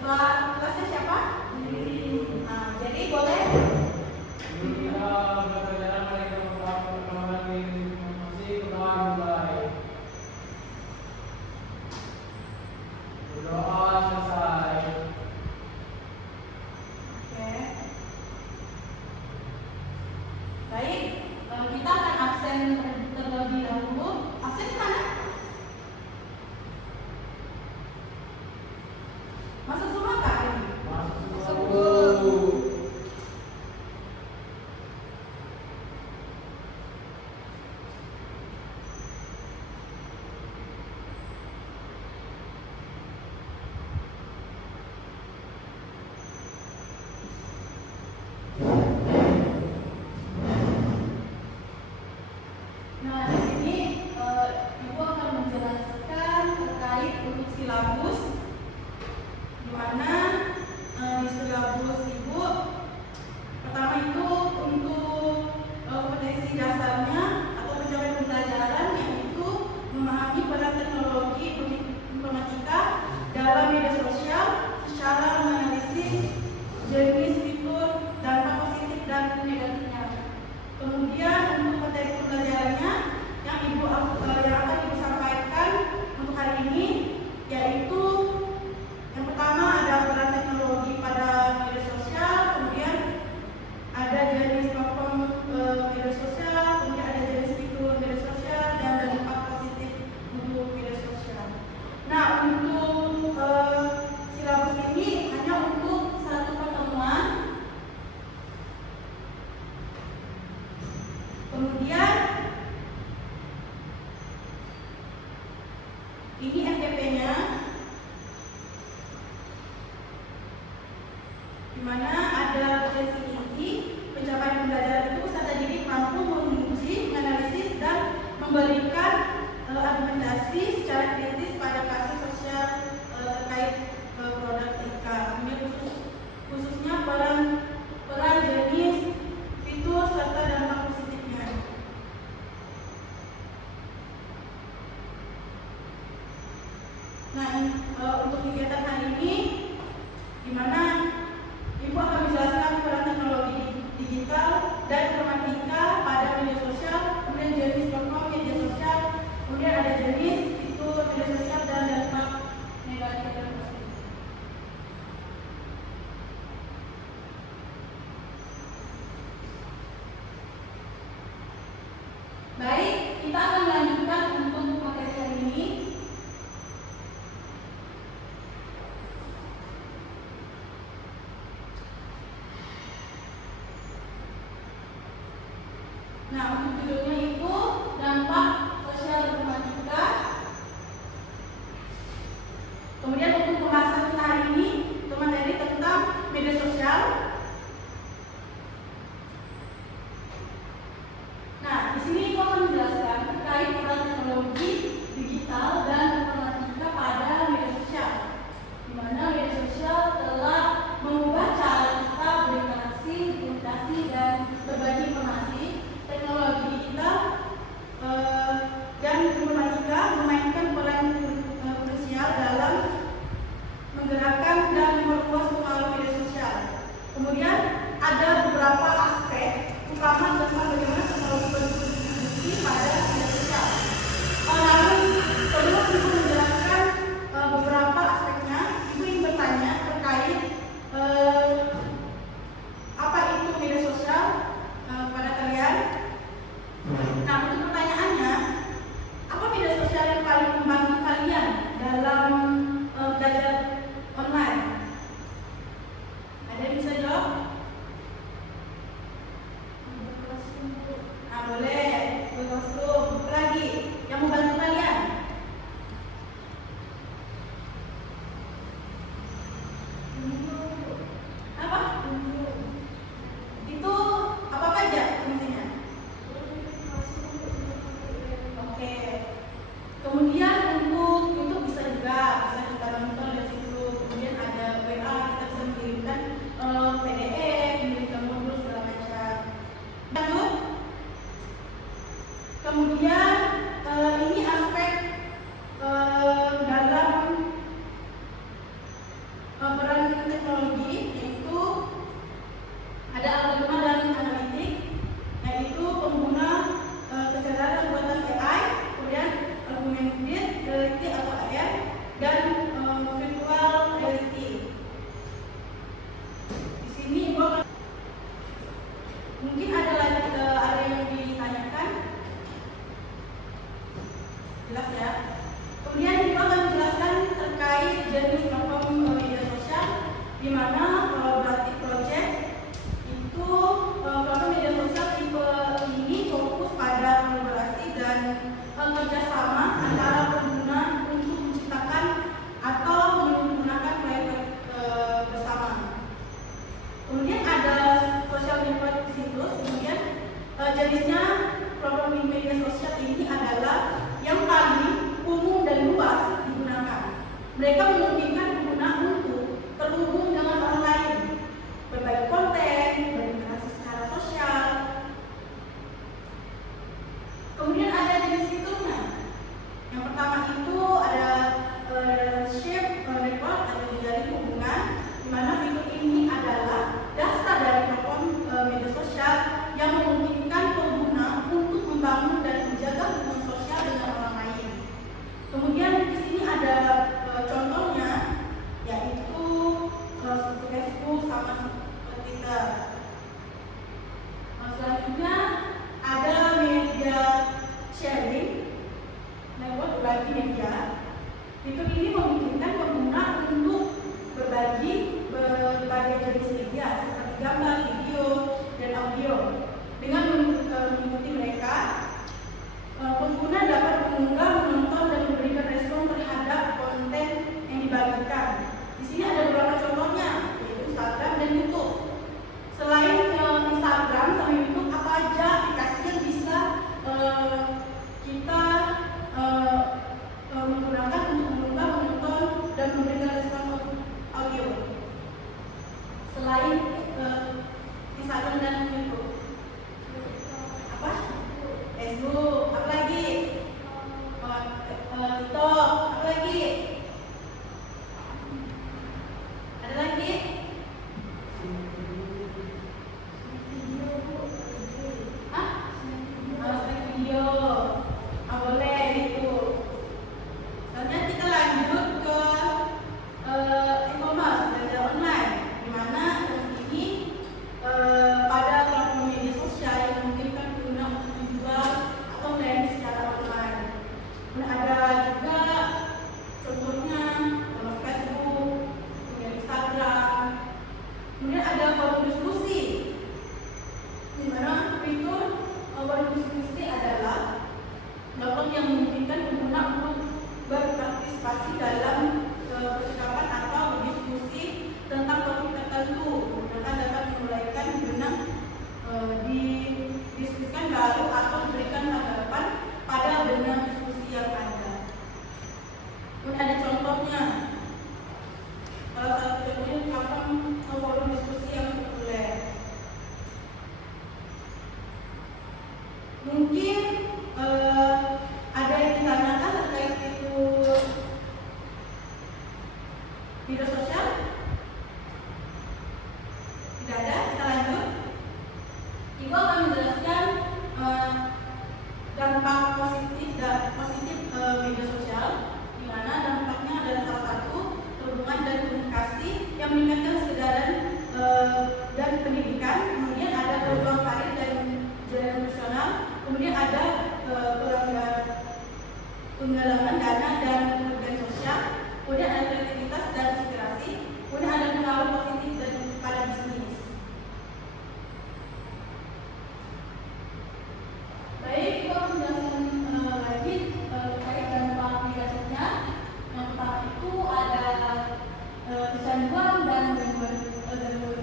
kelasnya siapa? Nah, jadi boleh kita akan absen terlebih dahulu. Absen di mana? Masuk semua kak? Masuk. Nah, di sini Ibu akan menjelaskan terkait untuk silabus, di mana di silabus Ibu pertama itu untuk kompetensi dasarnya atau pencapaian pembelajaran, yaitu memahami peran teknologi informatika dalam media sosial secara menganalisis jenis fitur, dampak positif dan negatifnya. Kemudian untuk materi pembelajarannya yang akan Ibu sampaikan untuk hari ini, yaitu yang pertama ada peran teknologi pada media sosial, kemudian ada jenis platform media sosial, kemudian ada jenis fitur media sosial dan dampak positif untuk media sosial. Nah, untuk silabus ini hanya untuk satu pertemuan. Kemudian ini MTP-nya, di mana ada potensi tinggi pencapaian pembelajaran itu peserta didik mampu menguji, menganalisis dan memberikan argumentasi secara kritis pada kasus sosial terkait produk TK. Khususnya peran jenis fitur serta dampak positifnya. Nah, untuk kegiatan hari ini, di mana Ibu akan menjelaskan peran teknologi digital dan informatika pada media sosial, kemudian jenis platform media sosial, kemudian ada jenis fitur media sosial dan dampak negatif dan positif. Baik, kita akan melanjutkan untuk materi hari ini. Nah, untuk judulnya itu dampak sosial informatika. Kemudian untuk pembahasan kita hari ini itu materi tentang media sosial. Nah, di sini Ibu akan menjelaskan terkait peran teknologi digital dan informatika pada media sosial, di mana media sosial telah mengubah cara kita berinteraksi, komunikasi dan berbagi informasi. Teknologi digital dan informatika memainkan peran krusial dalam Mereka memungkinkan pengguna untuk terhubung dengan orang lain, berbagi konten, berinteraksi secara sosial. Kemudian ada jenis fiturnya. Yang pertama itu ada relationship network atau jejaring hubungan, di mana fitur ini adalah dasar dari platform media sosial yang memungkinkan pengguna untuk membangun dan menjaga hubungan sosial dengan orang lain. Kemudian di sini ada contohnya, yaitu seperti Facebook sama Twitter. Selanjutnya ada media sharing, network berbagi media. Fitur ini memungkinkan pengguna untuk berbagi berbagai jenis media seperti gambar, video, dan audio. Dengan mengikuti mereka, pengguna dapat mengunggah, menonton, dan memberikan respon terhadap konten yang dibagikan. Di sini ada beberapa contohnya, yaitu Instagram dan YouTube. Selain Instagram sama YouTube, apa aja aplikasi yang bisa kita menggunakan untuk mengunggah, menonton, dan memberikan respon audio? Selain Instagram dan YouTube, apa? Facebook, apa lagi? TikTok, apa lagi? Ada lagi? Video. Boleh itu. Selanjutnya kita lanjut ke e-commerce, belanja online, di mana ini pada platform media sosial yang memungkinkan pengguna untuk menjual atau melayani secara online. Dan ada juga contohnya Facebook, kemudian Instagram. Kemudian ada forum diskusi, di mana fitur forum diskusi adalah platform yang memungkinkan pengguna untuk berpartisipasi dalam percakapan atau diskusi tentang topik tertentu. Mereka dapat memulaikan benang didiskusikan baru atau memberikan tanggapan pada benang diskusi yang ada. Kemudian ada contohnya. Salah satu contohnya platform forum diskusi yang populer. Mungkin ada yang ditanyakan terkait fitur media sosial? Tidak ada, kita lanjut. Ibu akan menjelaskan dampak positif media sosial, di mana dampaknya adalah salah satu hubungan dan komunikasi yang meningkatkan kesadaran dan pendidikan. Kemudian ada peluang karir dan jalan profesional. Kemudian ada penggalangan dana dan kemudian sosial. Kemudian ada kreativitas dan inspirasi. Kemudian ada pengaruh positif dan pada bisnis. Baik, kita akan menjelaskan lagi terkait dampak negatifnya. Yang pertama itu ada kecanduan dan gangguan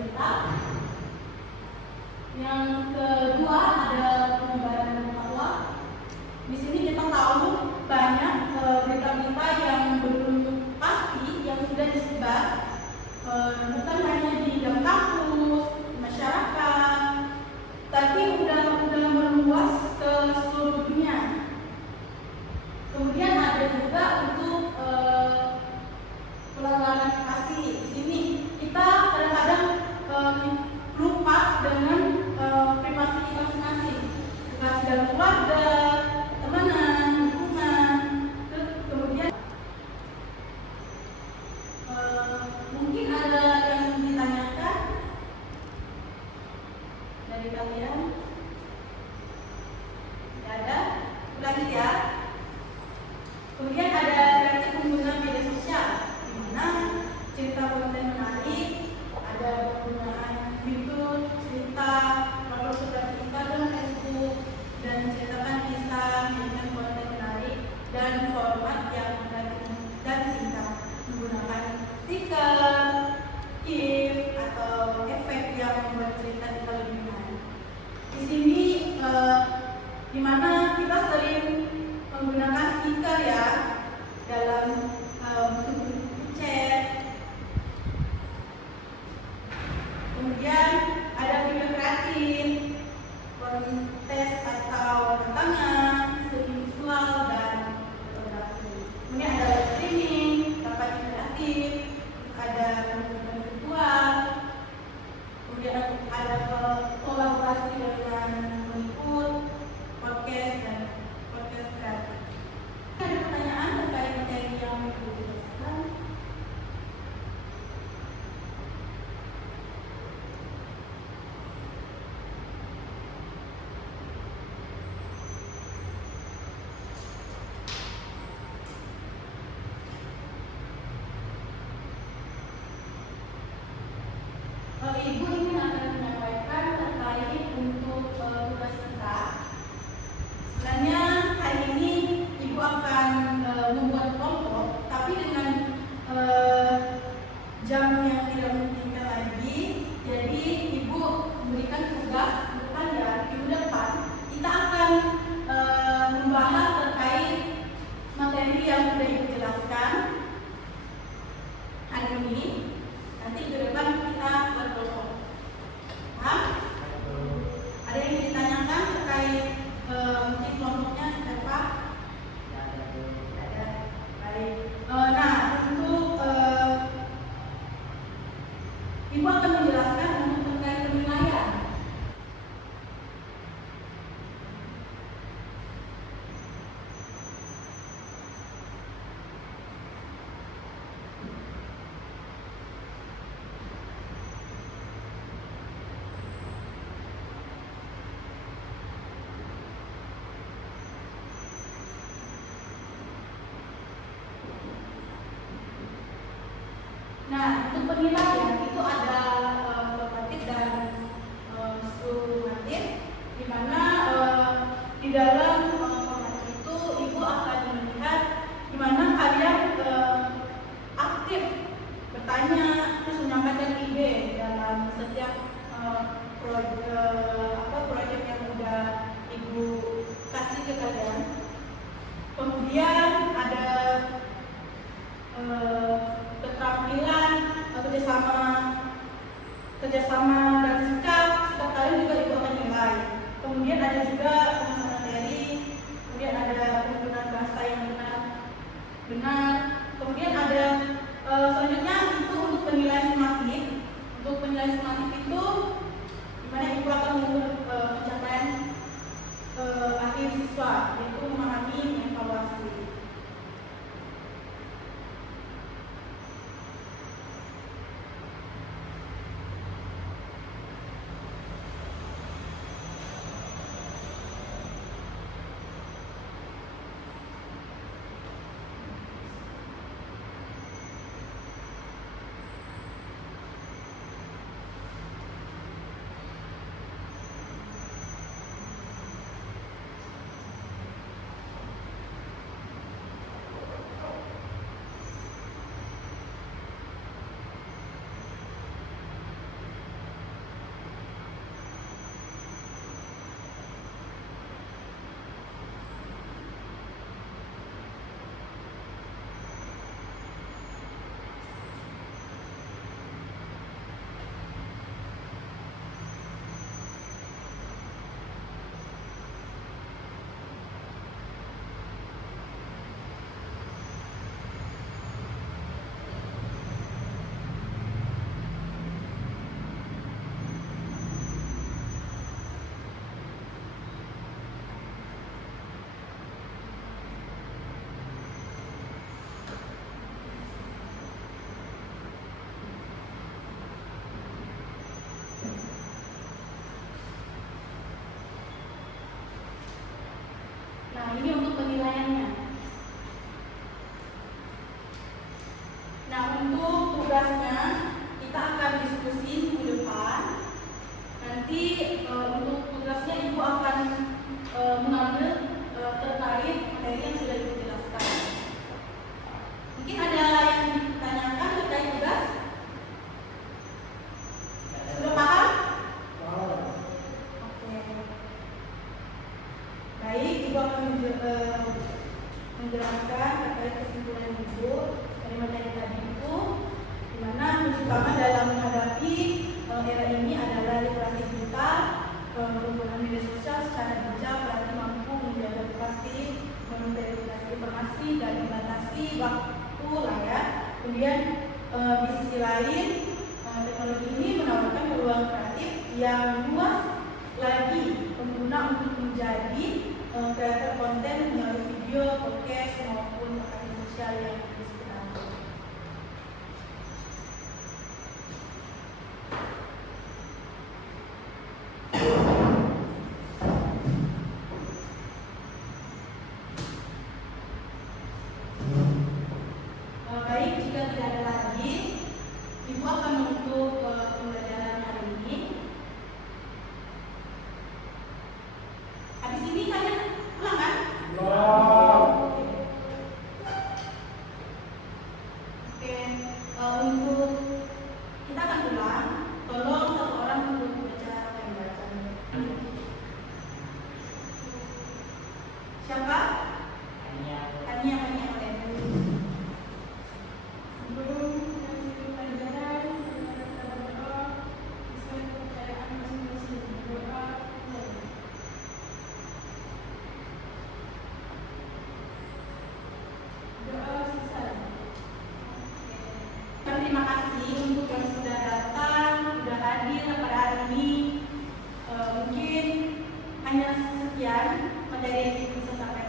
mental. Yang kedua ada penyebaran fatwa. Di sini kita tahu banyak berita-berita yang belum pasti yang sudah disebar, bukan hanya di dalam kampus, masyarakat, tapi udah meluas ke seluruh dunia. Kemudian ada juga untuk pelanggaran privasi. Di sini kita kadang-kadang lupa dengan privasi kita masing-masing, privasi dalam keluarga, pertemanan, lingkungan. Kemudian mungkin ada yang ditanyakan dari kalian? Tidak ada? Lanjut ya. Kemudian ada kreatif penggunaan media sosial, di mana cerita konten menarik, ada penggunaan fitur cerita lalu seperti Instagram, Facebook, dan menceritakan kisah dengan konten menarik dan format yang menarik dan singkat, menggunakan stiker, GIF, atau efek yang membuat cerita kita lebih menarik. Di sini di mana kita sering menggunakan stiker ya dalam jam yang tidak memungkinkan lagi, jadi ibu memberikan tugas untuk kalian minggu depan kita akan membahas terkait materi yang sudah ibu jelaskan hari ini. Nanti minggu depan kita berkelompok. Paham? Ada yang ditanyakan terkait mungkin kelompoknya apa? Ada. Baik. Nah, untuk ibu akan menjelaskan untuk terkait penilaian. Nah, untuk penilaian itu ada formatif dan sumatif, di mana di dalam formatif itu ibu akan melihat di mana kalian aktif bertanya terus menyampaikan ide dalam setiap proyek yang sudah ibu kasih ke kalian. Kemudian ada keterampilan kerjasama dan sikap kalian juga ibu akan nilai. Kemudian ada juga pemasaran materi, kemudian ada penggunaan bahasa yang benar. Kemudian ada selanjutnya itu untuk penilaian sumatif. Untuk penilaian sumatif itu dimana ibu akan mengukur pencapaian akhir siswa, yaitu memahami evaluasi. Nah, ini untuk penilaiannya. Nah, untuk tugasnya kita akan diskusi minggu depan. Nanti untuk tugasnya ibu akan mengambil terkait materi yang sudah ibu jelaskan. Mungkin ada yang ditanyakan terkait tugas? Sudah paham? Oke. Baik, ibu akan menjelaskan terkait kesimpulan ibu dari materi tadi itu, di mana kunci utama dalam menghadapi era ini adalah literasi digital, penggunaan media sosial secara bijak, berarti mampu menjaga privasi, memverifikasi informasi dan membatasi waktu layar. Kemudian di sisi lain, teknologi ini menawarkan peluang kreatif yang luas lagi pengguna untuk menjadi kreator konten melalui video, podcast maupun akun sosial yang disebutkan. Baik, jika tidak ada lagi, ibu akan menutup pembelajaran hari ini. Habis ini kalian pulang kan? Oke, untuk berterima kasih untuk yang sudah datang, sudah hadir pada hari ini. Mungkin hanya sekian materi yang bisa saya sampaikan.